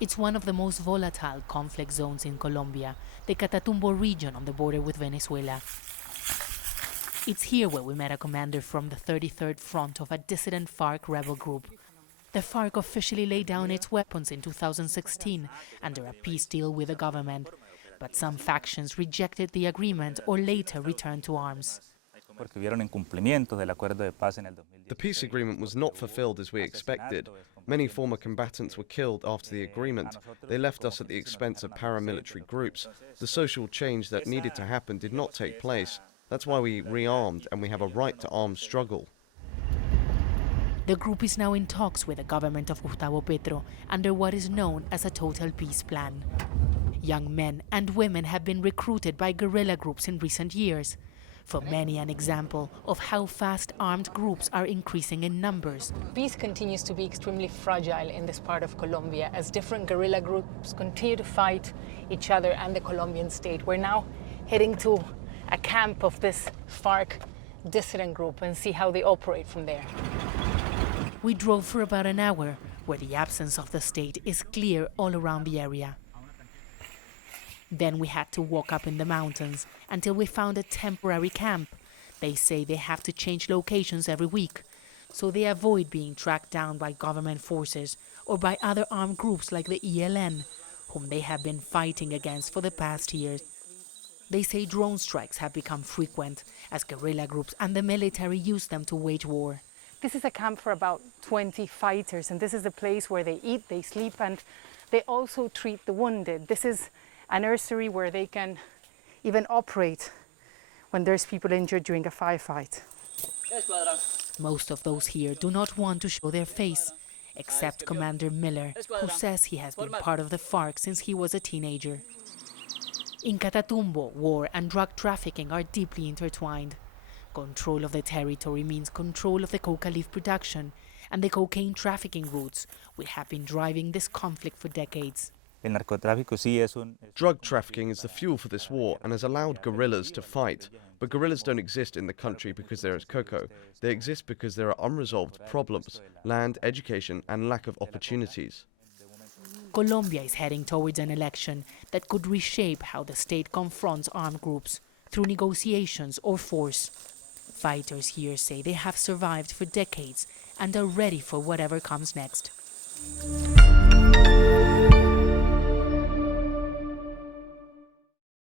It's one of the most volatile conflict zones in Colombia, the Catatumbo region on the border with Venezuela. It's here where we met a commander from the 33rd Front of a dissident FARC rebel group. The FARC officially laid down its weapons in 2016 under a peace deal with the government, but some factions rejected the agreement or later returned to arms. The peace agreement was not fulfilled as we expected. Many former combatants were killed after the agreement. They left us at the expense of paramilitary groups. The social change that needed to happen did not take place. That's why we rearmed, and we have a right to armed struggle. The group is now in talks with the government of Gustavo Petro under what is known as a total peace plan. Young men and women have been recruited by guerrilla groups in recent years. For many, an example of how fast armed groups are increasing in numbers. Peace continues to be extremely fragile in this part of Colombia as different guerrilla groups continue to fight each other and the Colombian state. We're now heading to a camp of this FARC dissident group and see how they operate from there. We drove for about an hour, where the absence of the state is clear all around the area. Then we had to walk up in the mountains until we found a temporary camp. They say they have to change locations every week, so they avoid being tracked down by government forces or by other armed groups like the ELN, whom they have been fighting against for the past years. They say drone strikes have become frequent as guerrilla groups and the military use them to wage war. This is a camp for about 20 fighters, and this is the place where they eat, they sleep, and they also treat the wounded. This is a nursery where they can even operate when there's people injured during a firefight. Most of those here do not want to show their face, except Commander Miller, who says he has been part of the FARC since he was a teenager. In Catatumbo, war and drug trafficking are deeply intertwined. Control of the territory means control of the coca leaf production and the cocaine trafficking routes, which have been driving this conflict for decades. Drug trafficking is the fuel for this war and has allowed guerrillas to fight. But guerrillas don't exist in the country because there is cocoa. They exist because there are unresolved problems, land, education, and lack of opportunities. Colombia is heading towards an election that could reshape how the state confronts armed groups through negotiations or force. Fighters here say they have survived for decades and are ready for whatever comes next.